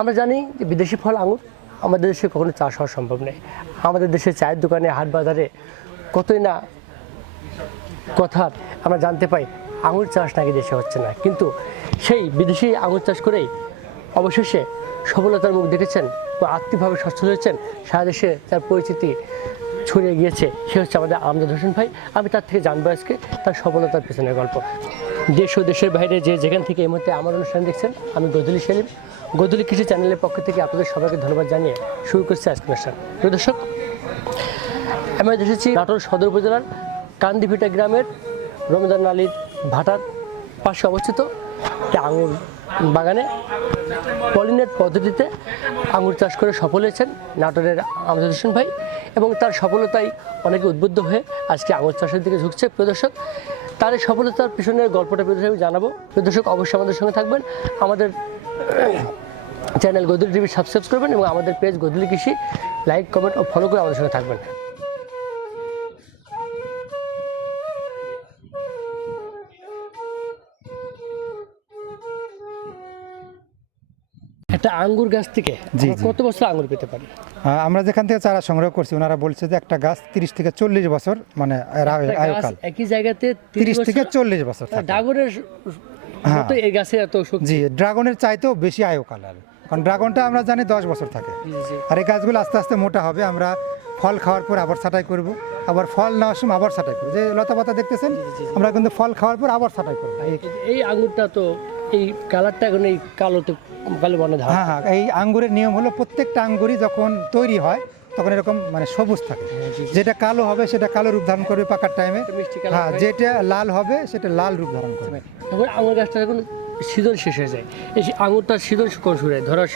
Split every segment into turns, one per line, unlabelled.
আমরা জানি যে বিদেশি ফল আঙুর আমাদের দেশে কখনো চাষ হওয়া সম্ভব নেই আমাদের দেশে চায়ের দোকানে, হাট বাজারে কতই না কথা আমরা জানতে পাই আঙুর চাষ নাকি দেশে হচ্ছে না। কিন্তু সেই বিদেশি আঙুর চাষ করেই অবশেষে সফলতার মুখ দেখেছেন ও আর্থিকভাবে সচ্ছল হয়েছেন সারা দেশে তার পরিচিতি ছড়িয়ে গিয়েছে। সে হচ্ছে আমাদের আমজাদ হোসেন ভাই। আমি তার থেকে জানব আজকে তার সফলতার পেছনের গল্প। দেশ ও দেশের বাইরে যে যেখান থেকে এই মুহূর্তে আমার অনুষ্ঠান দেখছেন, আমি গদুলি সেলিম। গদুলি কৃষি চ্যানেলের পক্ষ থেকে আপনাদের সবাইকে ধন্যবাদ জানিয়ে শুরু করছি আজকের অনুষ্ঠান। প্রিয় দর্শক, আমি এসেছি নাটোর সদর উপজেলার কান্দিভিটা গ্রামের রমজান আলীর ভাটার পাশে অবস্থিত একটি আঙুর বাগানে। পলিনেট পদ্ধতিতে আঙুর চাষ করে সফল হয়েছেন নাটোরের আমজাদ হোসেন ভাই এবং তার সফলতায় অনেকে উদ্বুদ্ধ হয়ে আজকে আঙুর চাষের দিকে ঝুঁকছে। প্রিয় দর্শক, তার সফলতার পিছনের গল্পটা প্রিয় দর্শক আমি জানাব। প্রিয় দর্শক, অবশ্যই আমাদের সঙ্গে থাকবেন। আমাদের চ্যানেল গদুলি টিভি সাবস্ক্রাইব করবেন এবং আমাদের পেজ গদুলি কৃষি লাইক কমেন্ট ও ফলো করে আমাদের সঙ্গে থাকবেন। একটা আঙ্গুর গাছ থেকে কত বছর আঙ্গুর পেতে পারি?
আমরা যেখান থেকে চারা সংগ্রহ করছি ওনারা বলছে যে একটা গাছ তিরিশ থেকে চল্লিশ বছর মানে আয়ুকাল
একই জায়গাতে
তিরিশ থেকে চল্লিশ বছর।
ডাগরের
হ্যাঁ।
মতো এই এত শক্তি।
জি ড্রাগনের চাইতেও বেশি আয়ুকাল আর কারণ ড্রাগনটা আমরা জানি দশ বছর থাকে। আর এই গাছগুলো আস্তে আস্তে মোটা হবে আমরা ফল খাওয়ার পর আবার ছাটাই করব। আবার ফল নেওয়ার সময় আবার ছাটাই করব। যে লতা পাতা দেখতেছেন। আমরা কিন্তু ফল খাওয়ার পর আবার ছাটাই করব। এই
আঙ্গুরটা তো এই কালারটা এখন এই কালোতে কালো বনে
হ্যাঁ হ্যাঁ এই আঙ্গুরের নিয়ম হলো প্রত্যেকটা আঙ্গুরই যখন তৈরি হয় তখন এরকম মানে সবুজ থাকে। যেটা কালো হবে সেটা কালো রূপ ধারণ করবে পাকার টাইমে
কালার
হ্যাঁ যেটা লাল হবে সেটা লাল রূপ ধারণ করবে।
তখন আঙুর গাছটা এখন সিজন শেষ হয়ে যায়। এই আঙুরটা সিজন কোন শুরু হয়? ধরার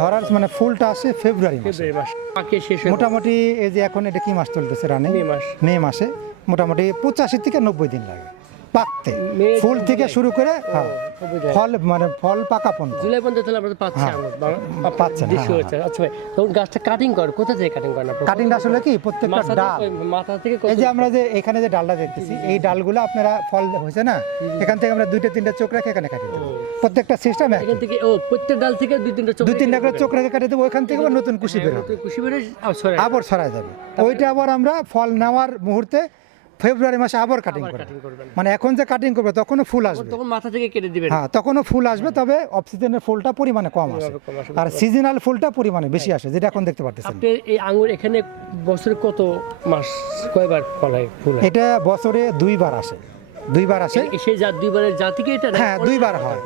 ধরার মানে ফুলটা আসে ফেব্রুয়ারি মাসে।
ফেব্রুয়ারি মাস। পাকে শেষ
মোটামুটি এই যে এখন এটা কি মাস চলতেছে রানে?
মে মাস।
মে মাসে। মোটামুটি পঁচাশি থেকে নব্বই দিন লাগে। পাকতে। ফুল থেকে শুরু করে হ্যাঁ। ফল মানে ফল পাকা পর্যন্ত।
জুলাই পর্যন্ত তাহলে আমরা পাচ্ছি
হ্যাঁ,
আঙুর বা-
পাচ্ছেন, হ্যাঁ,
আচ্ছা ভাই তখন গাছটা কাটিং করে কোথা থেকে কাটিং করেন আপনারা?
কাটিংটা আসলে কি প্রত্যেকটা ডাল।
মাথা থেকে
এই যে আমরা যে এখানে যে ডালটা দেখতেছি এই ডালগুলো আপনারা ফল হয়েছে না এখান থেকে আমরা দুইটা তিনটা চোখ রেখে এখানে কাটি দেবো। প্রত্যেকটা সিস্টেম
এখান থেকে ও প্রত্যেক ডাল থেকে দুই তিনটা চোখ
দুই তিনটা করে
রেখে
চোখ রেখে কাটে দেবো ওইখান থেকে আবার নতুন কুশি বের হবে।
কুশি সরে
আবার ছড়ায় যাবে। ওইটা আবার আমরা ফল নেওয়ার মুহূর্তে ফেব্রুয়ারি মাসে আবার কাটিং করব।
করবেন।
মানে এখন যে কাটিং করবে তখনও ফুল আসবে।
তখন মাথা থেকে কেটে দিবেন।
হ্যাঁ তখনও ফুল আসবে তবে অফ সিজনের ফুলটা পরিমাণে কম আসে। আর সিজনাল ফুলটা পরিমাণে বেশি আসে যেটা এখন দেখতে পাচ্ছেন
আপনি এই আঙ্গুর এখানে বছরে কত মাস কয়বার ফল হয় ফুল
এটা বছরে দুইবার আসে। দুইবার আসে।
সেই জাত দুইবারের জাতিকে এটা
হ্যাঁ দুইবার হয়।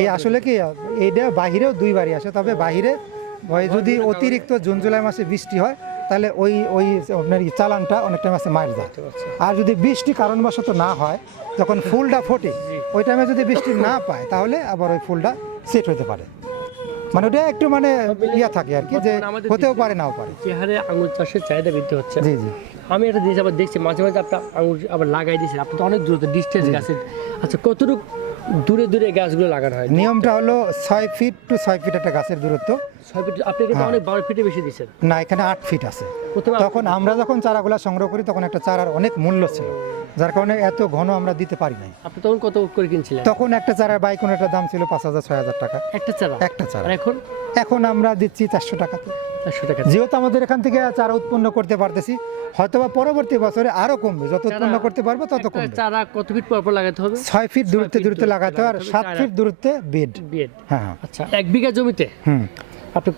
এই আসলে কি এইটা বাহিরেও দুইবারই আসে তবে বাহিরে যদি অতিরিক্ত জুন জুলাই মাসে বৃষ্টি হয় তাহলে ওই ওই আপনার চালানটা অনেকটা মাসে মার যায়।
পারছি।
আর যদি বৃষ্টি কারণবশত না হয় যখন ফুলটা ফোটে ওই টাইমে যদি বৃষ্টি না পায় তাহলে আবার ওই ফুলটা সেট হতে পারে। মানে ওটা একটু মানে ইয়া থাকে আর কি যে হতেও পারে নাও পারে।
যে হারে আঙুর চাষের চাহিদা বৃদ্ধি হচ্ছে।
জি জি।
আমি একটা জিনিস আবার দেখছি মাঝে মাঝে আপনার আঙুর আবার লাগাই দিয়েছেন আপনি তো অনেক দূরত্ব ডিস্টেন্স গাছের আচ্ছা কতটুকু দূরে দূরে গাছগুলো লাগানো হয়?
নিয়মটা হলো ছয় ফিট টু ছয় ফিট একটা গাছের দূরত্ব।
ছয় ফিট আপনি কিন্তু
হ্যাঁ।
অনেক বারো ফিটে বেশি দিচ্ছেন
না এখানে আট ফিট আছে। তখন আমরা যখন চারাগুলা সংগ্রহ করি তখন একটা চারার অনেক মূল্য ছিল যার কারণে এত ঘন আমরা দিতে পারি নাই।
আপনি তখন কত করে কিনছিলেন?
তখন একটা চারার বাইক একটা দাম ছিল পাঁচ হাজার ছয় হাজার টাকা।
একটা চারা?
একটা চারা।
এখন?
এখন আমরা দিচ্ছি চারশো টাকাতে।
চারশো টাকা
যেহেতু আমাদের এখান থেকে চারা উৎপন্ন করতে পারতেছি হয়তোবা পরবর্তী বছরে আরও কমবে। যত উৎপন্ন করতে পারব তত কমবে।
চারা কত ফিট পর পর লাগাতে হবে?
ছয় ফিট দূরত্বে দূরত্বে লাগাতে হয় আর
হবে,
সাত ফিট দূরত্বে বেড
বিয়েড
হ্যাঁ হ্যাঁ।
আচ্ছা এক বিঘা জমিতে?
হুম।
আপনি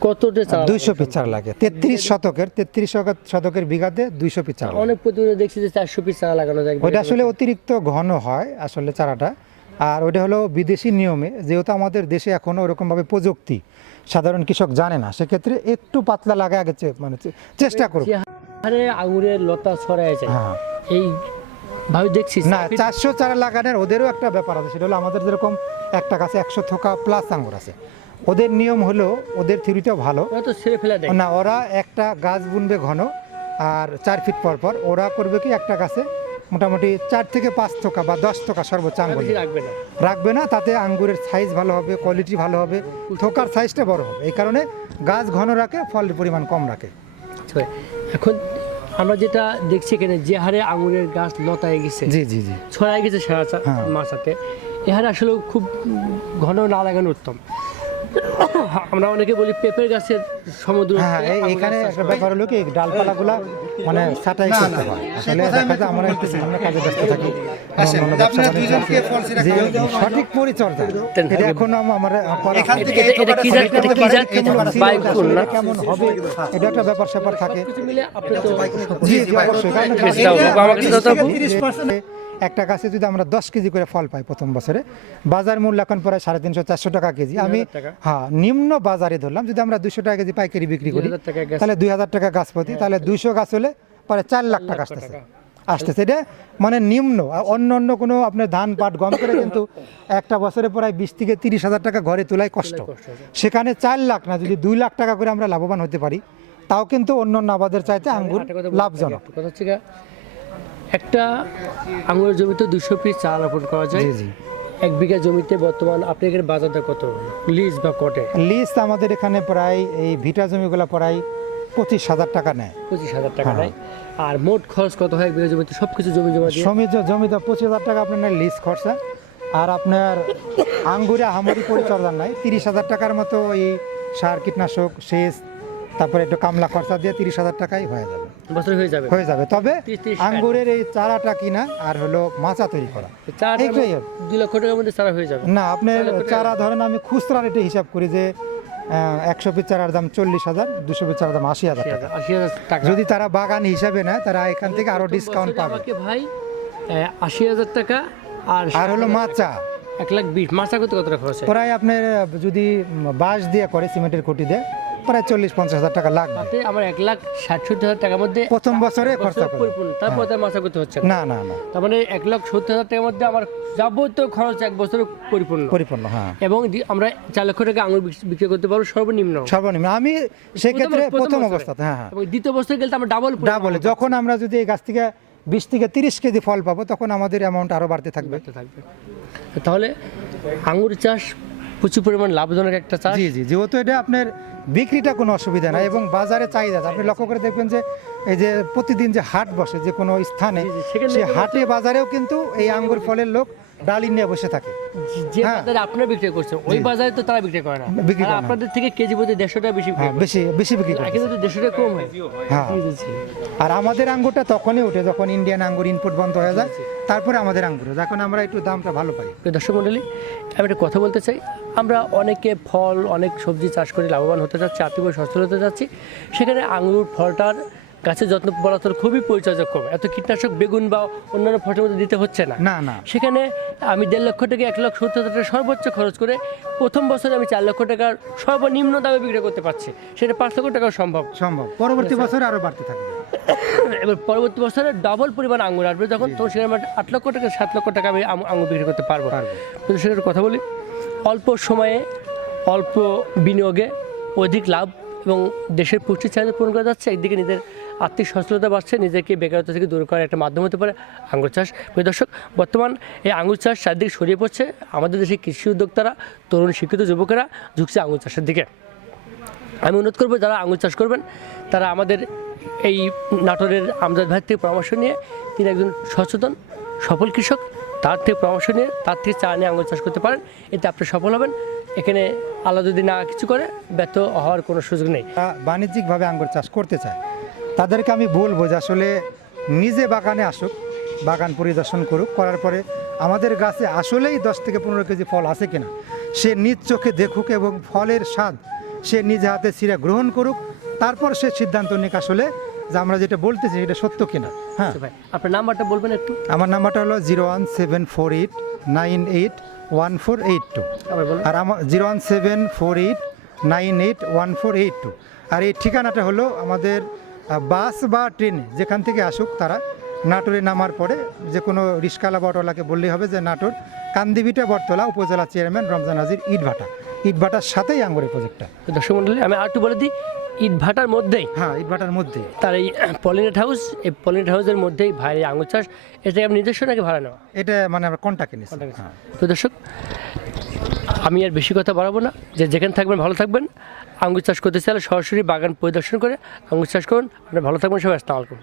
দুইশো পিস চারা লাগে। তেত্রিশ শতকের তেত্রিশ শতকের বিঘাতে দুইশো পিস চারা
অনেক দেখছি যে চারশো পিস চারা লাগানো যায়।
ওইটা আসলে অতিরিক্ত ঘন হয় আসলে চারাটা। আর ওইটা হলো বিদেশি নিয়মে যেহেতু আমাদের দেশে এখনও ওরকমভাবে প্রযুক্তি সাধারণ কৃষক জানে না সেক্ষেত্রে একটু পাতলা লাগা চে- মানে চেষ্টা করুক
যে হারে আঙুরের লতা ছড়ায় যায়
হ্যাঁ।
এই ভাবে দেখছি।
না চারশো চারা লাগানোর ওদেরও একটা ব্যাপার আছে সেটা হলো আমাদের যেরকম একটা গাছে একশো থোকা প্লাস আঙ্গুর আছে। ওদের নিয়ম হলো ওদের থিওরিটাও ভালো। না ওরা একটা গাছ বুনবে ঘন আর চার ফিট পর পর। ওরা করবে কি একটা গাছে মোটামুটি চার থেকে পাঁচ থোকা বা দশ থোকা সর্বোচ্চ আঙ্গুর
রাখবে না।
রাখবে না তাতে আঙ্গুরের সাইজ ভালো হবে কোয়ালিটি ভালো হবে থোকার সাইজটা বড় হবে। এই কারণে গাছ ঘন রাখে ফলের পরিমাণ কম রাখে।
আচ্ছা, এখন আমরা যেটা দেখছি এখানে যে হারে আঙুরের গাছ লতায় গেছে
জি জি জি।
ছড়ায় গেছে সারা
হ্যাঁ।
এ হারে আসলে খুব ঘন না লাগানো উত্তম। আমরা অনেকে বলি পেঁপের গাছের সমুদ্র
হ্যাঁ এই- এইখানে একটা ব্যাপার হলো কি ডালপালাগুলা মানে ছাটাই করতে হয়। আসলে দেখা যায় আমরা একটু বিভিন্ন কাজে ব্যস্ত থাকি। সঠিক পরিচর্যা এটা। এখনও আমার
এখান
কেমন হবে? এটা একটা ব্যাপার স্যাপার থাকে। জি অবশ্যই। একটা গাছে যদি আমরা দশ কেজি করে ফল পাই প্রথম বছরে বাজার মূল্য এখন প্রায় সাড়ে তিনশো চারশো টাকা কেজি। আমি। হ্যাঁ নিম্ন বাজারে ধরলাম যদি আমরা দুশো টাকা কেজি পাইকারি বিক্রি করি
2000 টাকা গাছ।
তাহলে দুই হাজার টাকা গাছ প্রতি তাহলে দুইশো গাছ হলে প্রায় চার লাখ টাকা আসতেছে। আসতেছে এটা মানে নিম্ন। অন্য অন্য কোনো আপনার ধান পাট গম করে কিন্তু একটা বছরে প্রায় বিশ থেকে তিরিশ হাজার টাকা ঘরে তোলায় কষ্ট। সেখানে চার লাখ না যদি দুই লাখ টাকা করে আমরা লাভবান হতে পারি তাও কিন্তু অন্য অন্য আবাদের চাইতে আঙ্গুর লাভজনক।
কথা হচ্ছে গা, একটা আঙুরের জমিতে দুশো পিস চাল রোপণ করা যায়।
জি
এক বিঘা জমিতে বর্তমান এখানে বাজারটা কত? লিজ বা কটে?
লিজ আমাদের এখানে প্রায় এই ভিটা জমিগুলো প্রায় পঁচিশ হাজার টাকা নেয়।
পঁচিশ হাজার টাকা
হ্যাঁ।
নেয়। আর মোট খরচ কত হয় এক বিঘা জমিতে? সব কিছু জমি জমা দিয়ে
সমিত জমিতে পঁচিশ হাজার টাকা আপনার লিজ খরচা। আর আপনার আঙ্গুরে আহামরি পরিচর্যা নাই। তিরিশ হাজার টাকার মতো এই সার কীটনাশক সেচ তারপরে একটু কামলা খরচা দিয়ে তিরিশ হাজার টাকাই হয়ে যাবে।
বছর হয়ে যাবে।
হয়ে যাবে। তবে
30, 30
আঙ্গুরের এই চারাটা কিনা আর হলো মাচা তৈরি করা।
দুই লক্ষ টাকার মধ্যে চারা হয়ে যাবে।
না আপনার চারা ধরেন আমি খুচরা রেটে হিসাব করি যে একশো পিস চারার দাম চল্লিশ হাজার দুশো পিস চারার দাম আশি হাজার টাকা। যদি তারা বাগান হিসাবে নেয় তারা এখান থেকে
আরও
ডিসকাউন্ট পাবে।
ভাই আশি হাজার টাকা আর
আর হলো মাচা।
এক লাখ বিশ। মাছা করতে কত খরচ
প্রায় আপনার যদি বাঁশ দিয়ে করে সিমেন্টের খুঁটি দিয়ে প্রায় চল্লিশ পঞ্চাশ হাজার টাকা লাগবে।
তাতে আমার এক লাখ ষাট হাজার টাকার মধ্যে
প্রথম বছরে খরচা
পরিপূর্ণ তারপর তার মাছা করতে হচ্ছে না।
না না
তার মানে এক লাখ সত্তর হাজার টাকার মধ্যে আমার যাবতীয় খরচ এক বছরে পরিপূর্ণ।
পরিপূর্ণ হ্যাঁ।
এবং আমরা চার লক্ষ টাকা আঙুর বিক্রি- করতে পারব সর্বনিম্ন।
সর্বনিম্ন। আমি সেক্ষেত্রে
প্রথম-
অবস্থাতে হ্যাঁ হ্যাঁ।
দ্বিতীয় বছরে গেলে আমরা ডাবল
ডাবল যখন আমরা যদি এই গাছ থেকে বিশ থেকে তিরিশ কেজি ফল পাবো তখন আমাদের অ্যামাউন্ট আরও বাড়তে থাকবে।
থাকবে। তাহলে আঙুর চাষ প্রচুর পরিমাণ লাভজনক একটা চাষ।
জি জি। যেহেতু এটা আপনার বিক্রিটা কোনো অসুবিধা নাই এবং বাজারে চাহিদা আপনি লক্ষ্য করে দেখবেন যে এই যে প্রতিদিন যে হাট বসে যে কোনো স্থানে
জি, জি,
সে হাটে বাজারেও কিন্তু এই আঙ্গুর ফলের লোক ডালি নিয়ে বসে থাকে।
যে
হ্যাঁ।
বাজারে আপনারা বিক্রি করছেন ওই বাজারে তো তারা বিক্রি করে না।
বিক্রি করে
আপনাদের থেকে কেজি প্রতি দেড়শো টাকা বেশি
হ্যাঁ। বেশি বেশি বিক্রি করে।
কিন্তু দেড়শো টাকা কম হয়।
হ্যাঁ। আর আমাদের আঙ্গুরটা তখনই ওঠে যখন ইন্ডিয়ান আঙ্গুর ইনপুট বন্ধ হয়ে যায় তারপরে আমাদের আঙ্গুর। যখন আমরা একটু দামটা ভালো পাই।
দর্শক মণ্ডলী আমি একটা কথা বলতে চাই। আমরা অনেকে ফল অনেক সবজি চাষ করে লাভবান হতে চাচ্ছি আত্মীয় সচ্ছল হতে চাচ্ছি। সেখানে আঙ্গুর ফলটার গাছের যত্ন বলা তো খুবই পরিচর্যা কম এত কীটনাশক বেগুন বা অন্যান্য ফসলের মধ্যে দিতে হচ্ছে না।
না না।
সেখানে আমি দেড় লক্ষ থেকে এক লক্ষ সত্তর হাজার টাকা সর্বোচ্চ খরচ করে প্রথম বছরে আমি চার লক্ষ টাকার সর্বনিম্ন দামে বিক্রি করতে পারছি। সেটা পাঁচ লক্ষ টাকাও সম্ভব।
সম্ভব। পরবর্তী বছরে আরও বাড়তে থাকবে।
এবার পরবর্তী বছরে ডবল পরিমাণ আঙুর আসবে। যখন তখন সেখানে আমার আট লক্ষ টাকা সাত লক্ষ টাকা আমি আঙুর বিক্রি করতে পারব।
পারব।
কিন্তু সেটার কথা বলি অল্প সময়ে অল্প বিনিয়োগে অধিক লাভ এবং দেশের পুষ্টি চাহিদা পূরণ করা যাচ্ছে। একদিকে নিজের আর্থিক সচ্ছলতা বাড়ছে, নিজেকে বেকারত্ব থেকে দূর করার একটা মাধ্যম হতে পারে আঙুর চাষ। প্রিয় দর্শক, বর্তমান এই আঙুর চাষ চারদিকে ছড়িয়ে পড়ছে। আমাদের দেশের কৃষি উদ্যোক্তারা, তরুণ শিক্ষিত যুবকেরা ঝুঁকছে আঙ্গুর চাষের দিকে। আমি অনুরোধ করব, যারা আঙুর চাষ করবেন, তারা আমাদের এই নাটোরের আমজাদ ভাইয়ের থেকে পরামর্শ নিয়ে, তিনি একজন সচেতন, সফল কৃষক, তার থেকে পরামর্শ নিয়ে, তার থেকে চা নিয়ে আঙুর চাষ করতে পারেন। এতে আপনি সফল হবেন। এখানে আলাদা যদি না কিছু করে, ব্যর্থ হওয়ার কোনো সুযোগ নেই।
বাণিজ্যিকভাবে আঙ্গুর চাষ করতে চায়। তাদেরকে আমি বলব যে আসলে নিজে বাগানে আসুক বাগান পরিদর্শন করুক করার পরে আমাদের গাছে আসলেই দশ থেকে পনেরো কেজি ফল আছে কিনা সে নিজ চোখে দেখুক এবং ফলের স্বাদ সে নিজে হাতে ছিঁড়ে গ্রহণ করুক তারপর সে সিদ্ধান্ত নিক আসলে যে আমরা যেটা বলতেছি সেটা সত্য কিনা হ্যাঁ।
আচ্ছা ভাই আপনার নাম্বারটা বলবেন একটু?
আমার নাম্বারটা হলো zero one seven four eight nine eight one four eight two. আর আমার zero one seven four eight nine eight one four eight two. আর এই ঠিকানাটা হলো আমাদের বাস বা ট্রেনে যেখান থেকে আসুক তারা নাটোরে নামার পরে যে কোনো রিস্কালা বা অটোওয়ালাকে বললেই হবে যে নাটোর কান্দিবিটা বটতলা উপজেলা চেয়ারম্যান রমজান হাজির ইটভাটা। ইটভাটার সাথেই আঙ্গুরের প্রজেক্টটা
দর্শক মন্ডলী আমি আর একটু বলে দিই ইট ভাটার মধ্যেই
হ্যাঁ ইটভাটার মধ্যে
তার এই পলিনেট হাউস এই পলিনেট হাউসের মধ্যেই ভাইয়ের আঙুর চাষ এটা আমি নিজস্ব নাকি ভাড়া নেওয়া?
এটা মানে আমরা কন্টাক্ট নিচ্ছি হ্যাঁ।
তো দর্শক আমি আর বেশি কথা বাড়াবো না। যে যেখানে থাকবেন ভালো থাকবেন। আঙ্গুর চাষ করতে চাইলে সরাসরি বাগান পরিদর্শন করে আঙ্গুর চাষ করুন। আপনারা ভালো থাকবেন, সবাই, আসসালাম আলাইকুম।